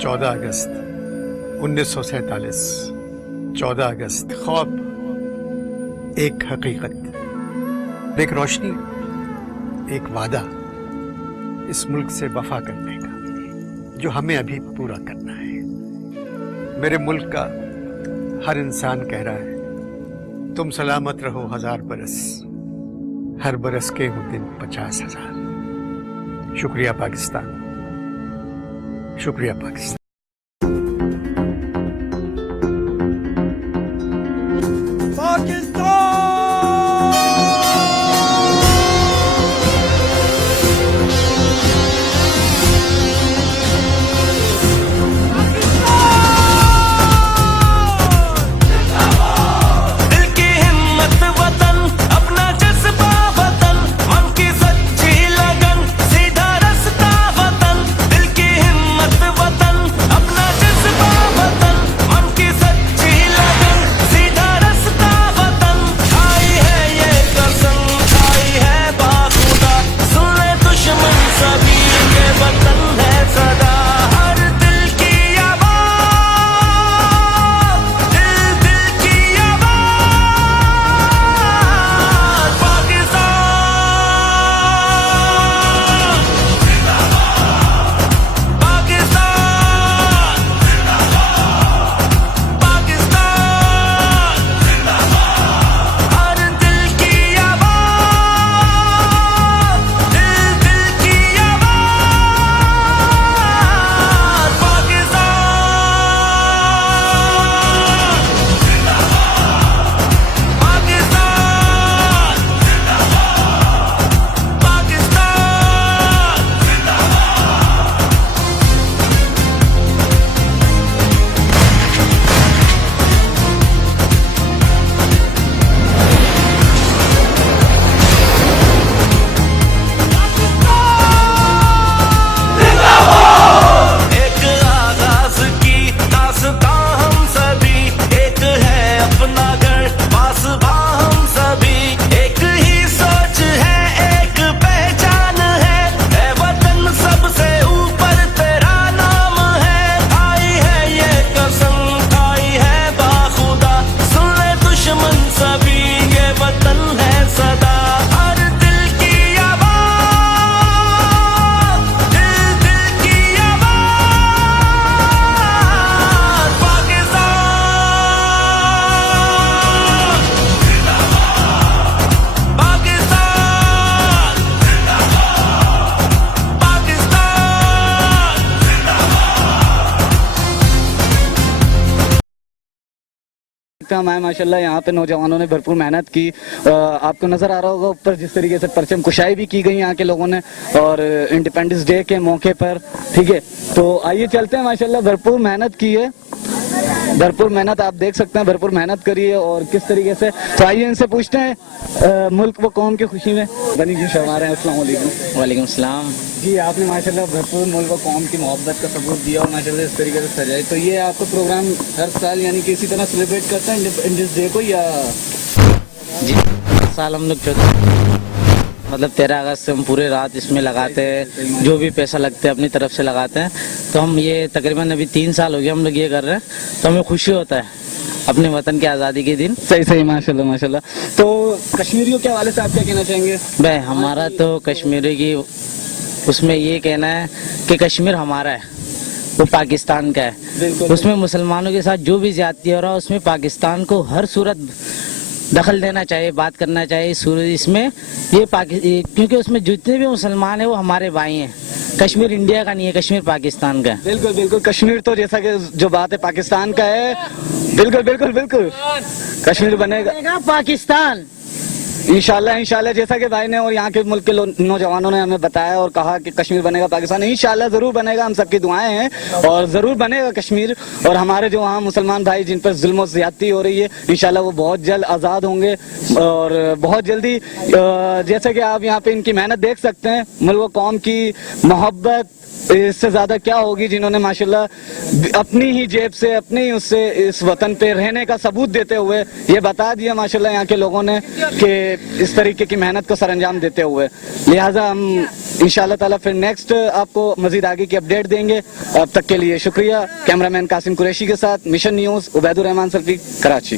चौदह अगस्त 1947, 14 अगस्त, ख्वाब एक हकीकत, एक रोशनी, एक वादा इस मुल्क से वफा करने का जो हमें अभी पूरा करना है। मेरे मुल्क का हर इंसान कह रहा है तुम सलामत रहो 1000 बरस, हर बरस के हो दिन 50,000। शुक्रिया पाकिस्तान, शुक्रिया पाकिस्तान। मैं माशाल्लाह यहाँ पे नौजवानों ने भरपूर मेहनत की। आपको नजर आ रहा होगा ऊपर जिस तरीके से परचम कुशाई भी की गई यहाँ के लोगों ने और इंडिपेंडेंस डे के मौके पर, ठीक है। तो आइए चलते हैं, माशाल्लाह भरपूर मेहनत की है, भरपूर मेहनत आप देख सकते हैं, भरपूर मेहनत करी है और किस तरीके से। तो आइए इनसे पूछते हैं मुल्क व कौम की खुशी में बनी जी शर्मा रहे हैं। अस्सलाम वालेकुम। वालेकुम सलाम। जी आपने माशाल्लाह भरपूर मुल्क व कौम की मोहब्बत का सबूत दिया और माशाल्लाह इस तरीके से सजाए। तो ये आपका प्रोग्राम हर साल यानी कि इसी तरह सेलिब्रेट करते हैं इंडिपेंडेंस डे को, या? जी हर साल हम लोग मतलब 13 अगस्त से हम पूरे रात इसमें लगाते हैं, जो भी पैसा लगता है अपनी तरफ से लगाते हैं। तो हम ये तकरीबन अभी 3 साल हो गए हम लोग ये कर रहे हैं, तो हमें खुशी होता है अपने वतन की आज़ादी के दिन। सही सही, माशाल्लाह माशाल्लाह। तो कश्मीरियों के हवाले से आप क्या कहना चाहेंगे? भाई हमारा तो कश्मीरी की उसमें ये कहना है कि कश्मीर हमारा है, वो पाकिस्तान का है। उसमें मुसलमानों के साथ जो भी ज्यादती हो रहा है उसमें पाकिस्तान को हर सूरत दखल देना चाहिए, बात करना चाहिए इसमें। ये क्योंकि उसमें जितने भी मुसलमान है वो हमारे भाई हैं। कश्मीर इंडिया का नहीं है, कश्मीर पाकिस्तान का है। बिल्कुल बिल्कुल, कश्मीर तो जैसा कि जो बात है पाकिस्तान का है। बिल्कुल बिल्कुल बिल्कुल, कश्मीर बनेगा पाकिस्तान। इंशाल्लाह इंशाल्लाह, जैसा कि भाई ने और यहाँ के मुल्क के नौजवानों ने हमें बताया और कहा कि कश्मीर बनेगा पाकिस्तान, इंशाल्लाह जरूर बनेगा, हम सबकी दुआएं हैं और जरूर बनेगा कश्मीर। और हमारे जो वहाँ मुसलमान भाई जिन पर जुल्म और ज्यादती हो रही है, इंशाल्लाह वो बहुत जल्द आज़ाद होंगे और बहुत जल्दी, जैसे कि आप यहाँ पे इनकी मेहनत देख सकते हैं, मुल्क कौम की मोहब्बत इससे ज्यादा क्या होगी, जिन्होंने माशाल्लाह अपनी ही जेब से, अपनी ही उससे इस वतन पे रहने का सबूत देते हुए ये बता दिया माशाल्लाह यहाँ के लोगों ने कि इस तरीके की मेहनत को सरअंजाम देते हुए। लिहाजा हम इंशाल्लाह ताला फिर नेक्स्ट आपको मजीद आगे की अपडेट देंगे। अब तक के लिए शुक्रिया। कैमरामैन कासिम कुरैशी के साथ मिशन न्यूज, उबैदुर रहमान सल्फी, कराची।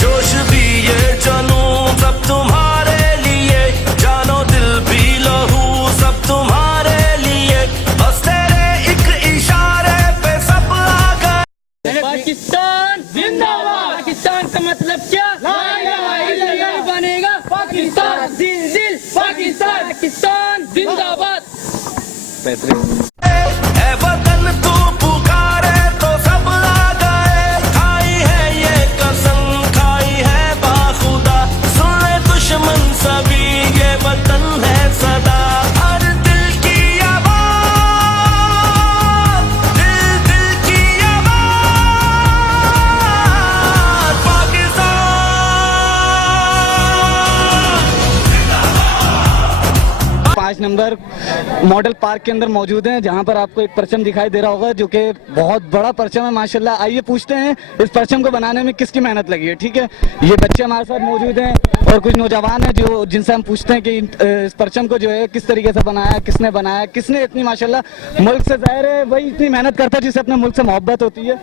जोश भी ये जनूं सब तुम्हारे लिए, जानो दिल भी लहू सब तुम्हारे लिए, बस तेरे एक इशारे पे सब आ गए। पाकिस्तान जिंदाबाद। पाकिस्तान का मतलब क्या? ला इलाहा इल्लल्लाह बनेगा पाकिस्तान। दिल दिल पाकिस्तान, पाकिस्तान जिंदाबाद। ऐ वतन तू पुकारे तो सब आ गए, खाई है ये कसम खाई है बाखुदा, सुन ले दुश्मन सभी ये वतन है सदा, हर दिल की आवाज, दिल दिल की आवाज, पाकिस्तान। 5 नंबर मॉडल पार्क के अंदर मौजूद हैं, जहां पर आपको एक परचम दिखाई दे रहा होगा जो कि बहुत बड़ा परचम है माशाल्लाह। आइए पूछते हैं इस परचम को बनाने में किसकी मेहनत लगी है। ठीक है, ये बच्चे हमारे साथ मौजूद हैं और कुछ नौजवान हैं जो जिनसे हम पूछते हैं कि इस परचम को जो है किस तरीके से बनाया, किसने बनाया, किसने इतनी माशाल्लाह, मुल्क से जाहिर है वही इतनी मेहनत करता है जिसे अपने मुल्क से मोहब्बत होती है।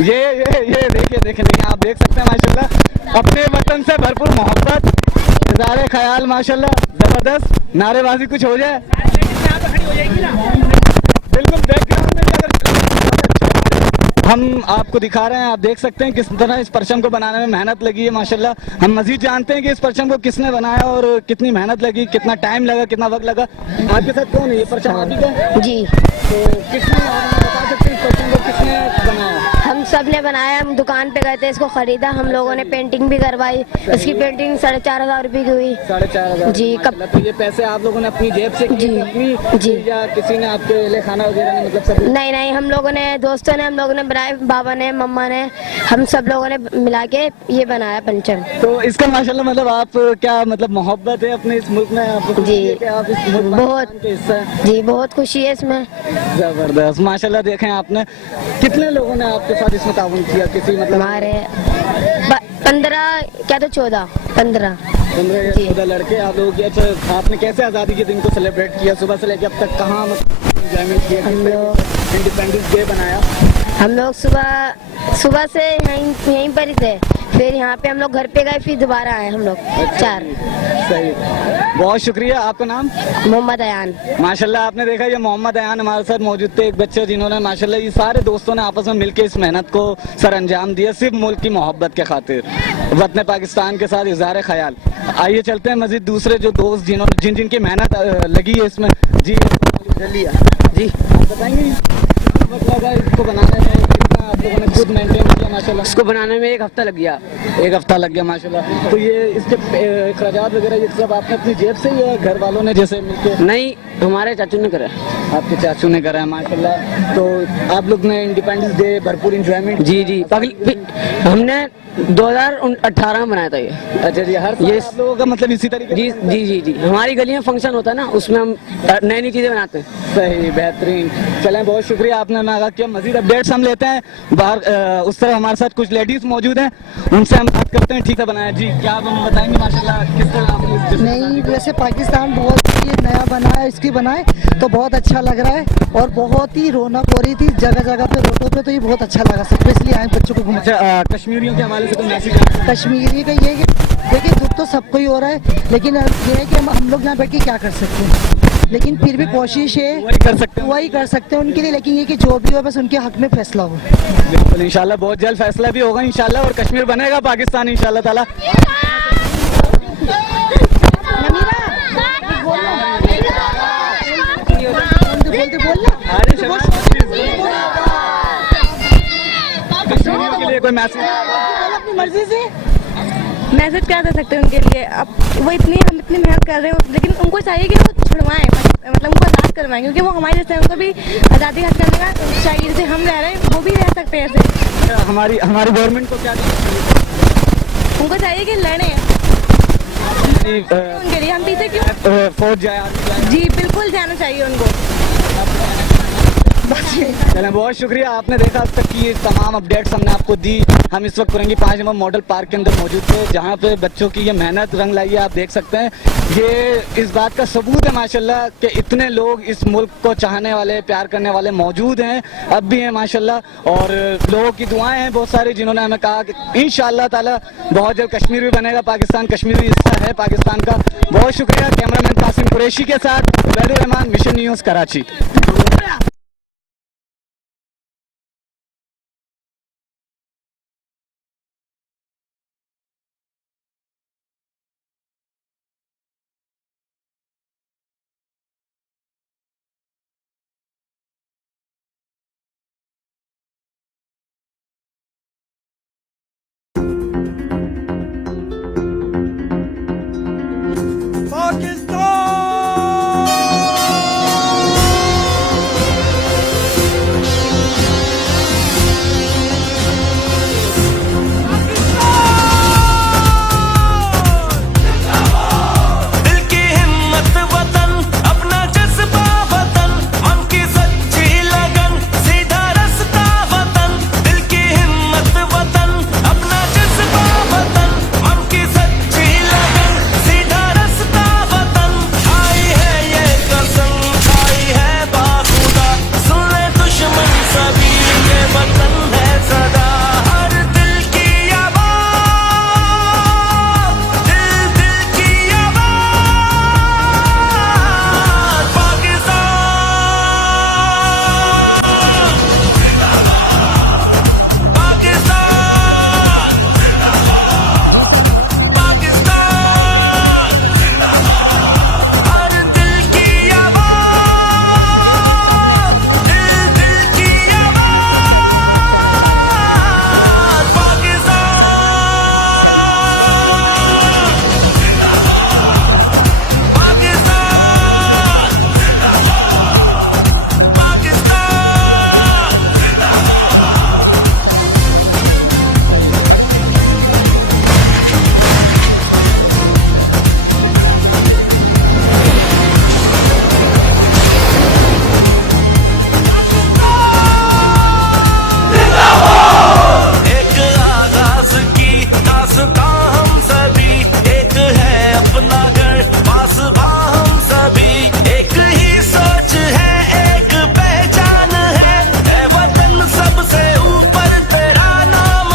ये देखिए आप देख सकते हैं माशाल्लाह अपने वतन से भरपूर मोहब्बत, इज़हार ख्याल माशाल्लाह जबरदस्त। नारेबाजी कुछ हो जाए बिल्कुल बैकग्राउंड में अगर हम आपको दिखा रहे हैं, आप देख सकते हैं किस तरह इस परचम को बनाने में मेहनत लगी है माशाल्लाह। हम मजीद जानते हैं कि इस परचम को किसने बनाया और कितनी मेहनत लगी, कितना टाइम लगा, कितना वक्त लगा। आपके साथ कौन है? ये परचम आप ही का? जी, तो किसने, आप बता सकते हैं इस परचम को किसने बनाया? हम सब ने बनाया। हम दुकान पे गए थे, इसको खरीदा, हम लोगों ने पेंटिंग भी करवाई। इसकी पेंटिंग 4,500 रुपए की हुई। 4,500 जी, कब तो ये पैसे आप लोगों ने अपनी जेब से किए, जी, अपनी जी। या किसी ने आपके ले खाना वगैरह ने, मतलब सब? नहीं, हम लोगों ने, दोस्तों ने, हम लोगों ने बनाए, बाबा ने, मम्मा ने, हम सब लोगों ने मिला के ये बनाया पंचम। तो इसका माशाल्लाह मतलब आप क्या, मतलब मोहब्बत है अपने इस मुल्क में आपको? जी, कि आप इस मुल्क बहुत। के हिस्सा हैं? जी, बहुत खुशी है इसमें। जबरदस्त माशाल्लाह। देखें आपने कितने लोगों ने आपके साथ इसमें ताउन किया, किसी मतलब हमारे 15 क्या तो 14 15 15 या जी। 14 लड़के आप लोगों की। अच्छा, आपने कैसे आज़ादी के दिन को सेलिब्रेट किया, सुबह से लेकर अब तक कहाँ एंजॉयमेंट किया, हम लोग इंडिपेंडेंस डे बनाया? हम लोग सुबह से यहीं पर ही थे, फिर यहाँ पे हम लोग घर पे गए, फिर दोबारा आए हम लोग 4। सही, बहुत शुक्रिया। आपका नाम? मोहम्मद अयान। माशाल्लाह, आपने देखा ये मोहम्मद अयान हमारे साथ मौजूद थे, एक बच्चे जिन्होंने माशाल्लाह ये सारे दोस्तों ने आपस में मिलकर इस मेहनत को सर अंजाम दिया, सिर्फ मुल्क की मोहब्बत के खातिर, वतन पाकिस्तान के साथ इज़हार ख्याल। आइए चलते हैं मजीद दूसरे जो दोस्त जिन्होंने जिनकी मेहनत लगी है इसमें। जी जल्दी जी, आप बताएंगे वक्त लगा इसको बनाने में, कितना आप लोगों ने खुद मेंटेन किया माशाल्लाह? इसको बनाने में 1 हफ्ता लग गया। 1 हफ्ता लग गया माशाल्लाह। तो ये इसके खर्चात वगैरह ये सब आपने अपनी जेब से या घर वालों ने जैसे मिलके? नहीं, हमारे चाचू ने करा। आपके चाचू ने करा है माशाल्लाह। तो आप लोग ने इंडिपेंडेंस डे भरपूर इंजॉयमेंट? जी, हमने 2018 में बनाया था ये। अच्छा जी, हर साल आप लोगों का मतलब इसी तरीके? जी, हमारी गली में फंक्शन होता है ना, उसमें हम नई चीजें बनाते हैं। सही, बेहतरीन। चलें, बहुत शुक्रिया आपने हमें आगाह किया। मजीद अपडेट्स हम लेते हैं बाहर। उस तरह हमारे साथ कुछ लेडीज मौजूद हैं, उनसे हम बात करते हैं। ठीक है बनाया जी, क्या आप हमें बताएंगे माशाल्लाह किस तरह आपने? नहीं, वैसे पाकिस्तान बहुत ही नया बना है, इसकी बनाए तो बहुत अच्छा लग रहा है और बहुत ही रौनक हो रही थी जगह जगह पे, रोडों पे, तो ये बहुत अच्छा लगा सबको, इसलिए आए बच्चों को घुमा। अच्छा, कश्मीरियों के हवाले से कोई मैसेज? कश्मीरी का ये है कि देखिए दुख तो सबको ही हो रहा है, लेकिन ये है कि हम लोग यहाँ बैठ के क्या कर सकते हैं, लेकिन फिर भी कोशिश है वही कर सकते हैं, वही कर सकते हैं उनके लिए, लेकिन ये कि जो भी हो बस उनके हक में फैसला हो। बिल्कुल इंशाल्लाह बहुत जल्द फैसला भी होगा इंशाल्लाह, और कश्मीर बनेगा पाकिस्तान इंशाल्लाह ताला। कश्मीरियों के लिए कोई मैसेज? अपनी मर्जी से मैसेज क्या दे सकते हैं उनके लिए? अब वो हम इतनी मेहनत कर रहे हो, लेकिन उनको चाहिए कि वो छुड़वाएं, मतलब उनको आज़ाद करवाएं, क्योंकि वो हमारे जैसे हैं, उनको भी आज़ादी हासिल करने का चाहिए। जैसे हम रह रहे हैं वो भी रह सकते हैं ऐसे। हमारी गवर्नमेंट को क्या उनको चाहिए कि लड़ें उनके लिए। हम पीछे क्यों? फौज जाए, आर्मी जाए? जी बिल्कुल जाना चाहिए उनको। चलें, बहुत शुक्रिया। आपने देखा अब तक की ये तमाम अपडेट्स हमने आपको दी। हम इस वक्त कुरंगी 5 नंबर मॉडल पार्क के अंदर मौजूद थे, जहाँ पे बच्चों की ये मेहनत रंग लाई है। आप देख सकते हैं, ये इस बात का सबूत है माशाल्लाह कि इतने लोग इस मुल्क को चाहने वाले, प्यार करने वाले मौजूद हैं, अब भी हैं माशाल्लाह। और लोगों की दुआएं हैं बहुत सारी, जिन्होंने हमें कहा कि इंशाअल्लाह ताला बहुत जल्द कश्मीर भी बनेगा पाकिस्तान, कश्मीर भी हिस्सा है पाकिस्तान का। बहुत शुक्रिया। कैमरामैन कासिम कुरैशी के साथ वैदुर रहमान, मिशन न्यूज़ कराची। दिल की हिम्मत वतन, अपना जज्बा वतन, मन की सच्ची लगन, सीधा रास्ता वतन। दिल की हिम्मत वतन, अपना जज्बा वतन, मन की सच्ची लगन, सीधा रास्ता वतन। खाई है ये कसम, खाई है बाखुदा, सुन ले दुश्मन सभी, ये वतन है सदा। हर दिल की आवाज़, दिल दिल की आवाज़, पाकिस्तान, पाकिस्तान, पाकिस्तान, हर दिल की आवाज़, दिल दिल की आवाज़, पाकिस्तान, पाकिस्तान। एक आगाज की दास्तां हम सभी, एक है अपना घर पासबा हम सभी। एक ही सोच है, एक पहचान है वतन सबसे ऊपर तेरा नाम।